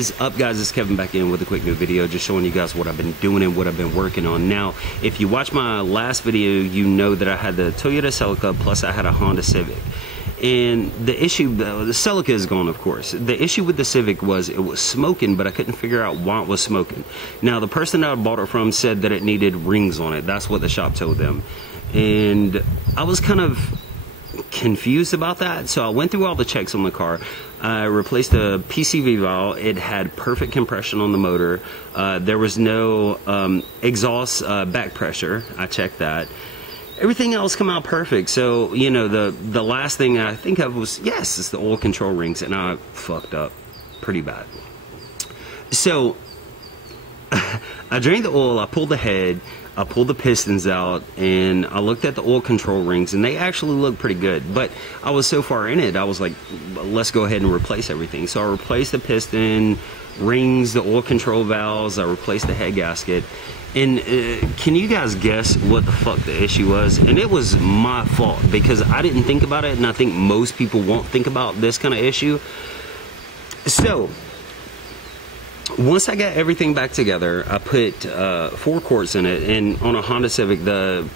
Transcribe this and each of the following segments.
What is up, guys? It's Kevin back in with a quick new video, just showing you guys what I've been doing and what I've been working on. Now, if you watch my last video, you know that I had the Toyota Celica plus I had a Honda Civic. And the issue, the Celica is gone, of course. The issue with the Civic was it was smoking, but I couldn't figure out why it was smoking. Now, the person that I bought it from said that it needed rings on it. That's what the shop told them. And I was kind of confused about that, so I went through all the checks on the car. I replaced the PCV valve. It had perfect compression on the motor. There was no exhaust back pressure. I checked that. Everything else come out perfect. So, you know, the last thing I think of was, yes, it's the oil control rings, and I fucked up pretty bad. So I drained the oil, I pulled the head, I pulled the pistons out, and I looked at the oil control rings, and they actually look pretty good. But I was so far in it, I was like, let's go ahead and replace everything. So I replaced the piston rings, the oil control valves, I replaced the head gasket. And can you guys guess what the fuck the issue was? And it was my fault because I didn't think about it, and I think most people won't think about this kind of issue. So once I got everything back together, I put 4 quarts in it, and on a Honda Civic, the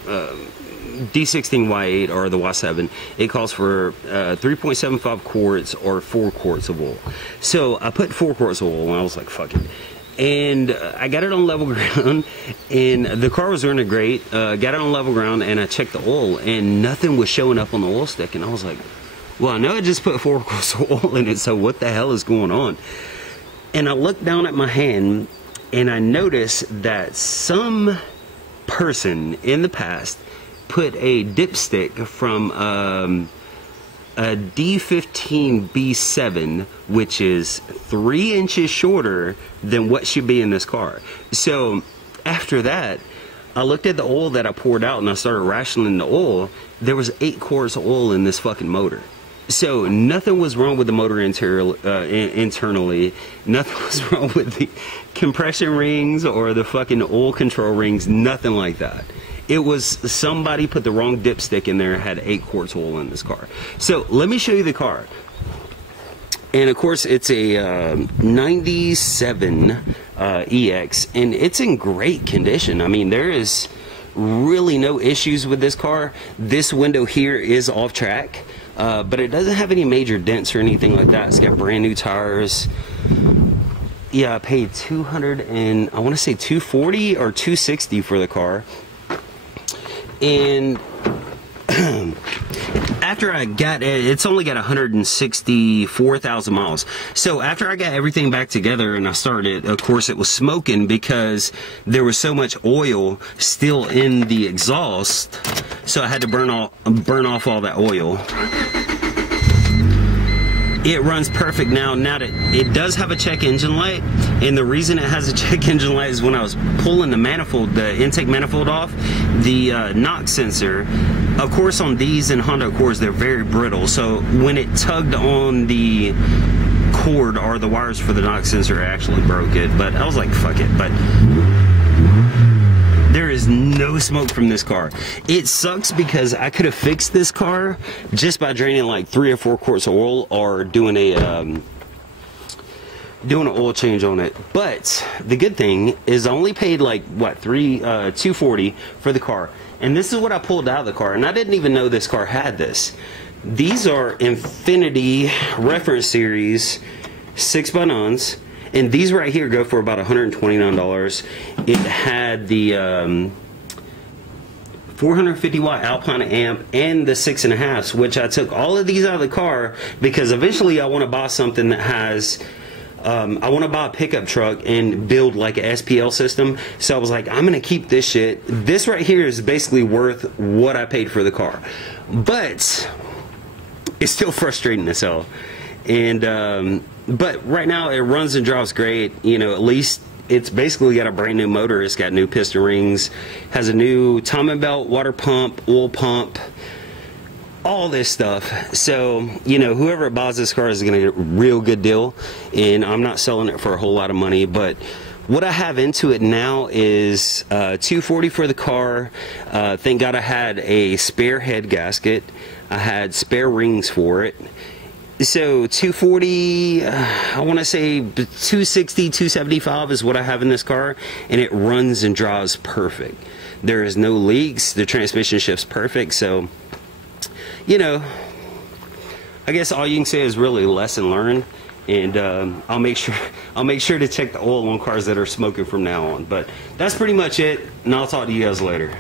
D16Y8 or the Y7, it calls for 3.75 quarts or 4 quarts of oil. So I put 4 quarts of oil, and I was like, fuck it. And I got it on level ground, and the car was running great. Got it on level ground, and I checked the oil, and nothing was showing up on the oil stick. And I was like, well, I know I just put 4 quarts of oil in it, so what the hell is going on? And I looked down at my hand, and I noticed that some person in the past put a dipstick from a D15B7, which is 3 inches shorter than what should be in this car. So after that, I looked at the oil that I poured out, and I started rationing the oil. There was 8 quarts of oil in this fucking motor. So nothing was wrong with the motor internally. Nothing was wrong with the compression rings or the fucking oil control rings. Nothing like that. It was somebody put the wrong dipstick in there and had 8 quarts of oil in this car. So let me show you the car. And of course, it's a 97 EX, and it's in great condition. I mean, there is really no issues with this car. This window here is off track. But it doesn't have any major dents or anything like that. It's got brand new tires. Yeah, I paid I want to say 240 or 260 for the car. And after I got it, it's only got 164,000 miles. So after I got everything back together and I started, of course it was smoking because there was so much oil still in the exhaust. So I had to burn off all that oil. It runs perfect now. Now that it does have a check engine light, and the reason it has a check engine light is when I was pulling the manifold, the intake manifold off, the knock sensor, of course on these and Honda Accords, they're very brittle. So when it tugged on the cord or the wires for the knock sensor, it actually broke it. But I was like, fuck it. But there is no smoke from this car. It sucks because I could have fixed this car just by draining like 3 or 4 quarts of oil or doing an oil change on it. But the good thing is I only paid like what, $240 for the car. And this is what I pulled out of the car, and I didn't even know this car had this. These are Infinity Reference Series 6x9s. And these right here go for about $129. It had the 450 watt Alpine amp and the 6.5s, which I took all of these out of the car because eventually I want to buy something that has, I want to buy a pickup truck and build like an SPL system. So I was like, I'm going to keep this shit. This right here is basically worth what I paid for the car. But it's still frustrating as hell. And, but right now it runs and drives great. You know, at least it's basically got a brand new motor. It's got new piston rings, has a new timing belt, water pump, oil pump, all this stuff. So, you know, whoever buys this car is going to get a real good deal. And I'm not selling it for a whole lot of money, but what I have into it now is $240 for the car. Thank God I had a spare head gasket. I had spare rings for it. So 240, I want to say 260, 275 is what I have in this car, and it runs and drives perfect. There is no leaks. The transmission shifts perfect. So, you know, I guess all you can say is really lesson learned. And I'll make sure to check the oil on cars that are smoking from now on. But that's pretty much it, and I'll talk to you guys later.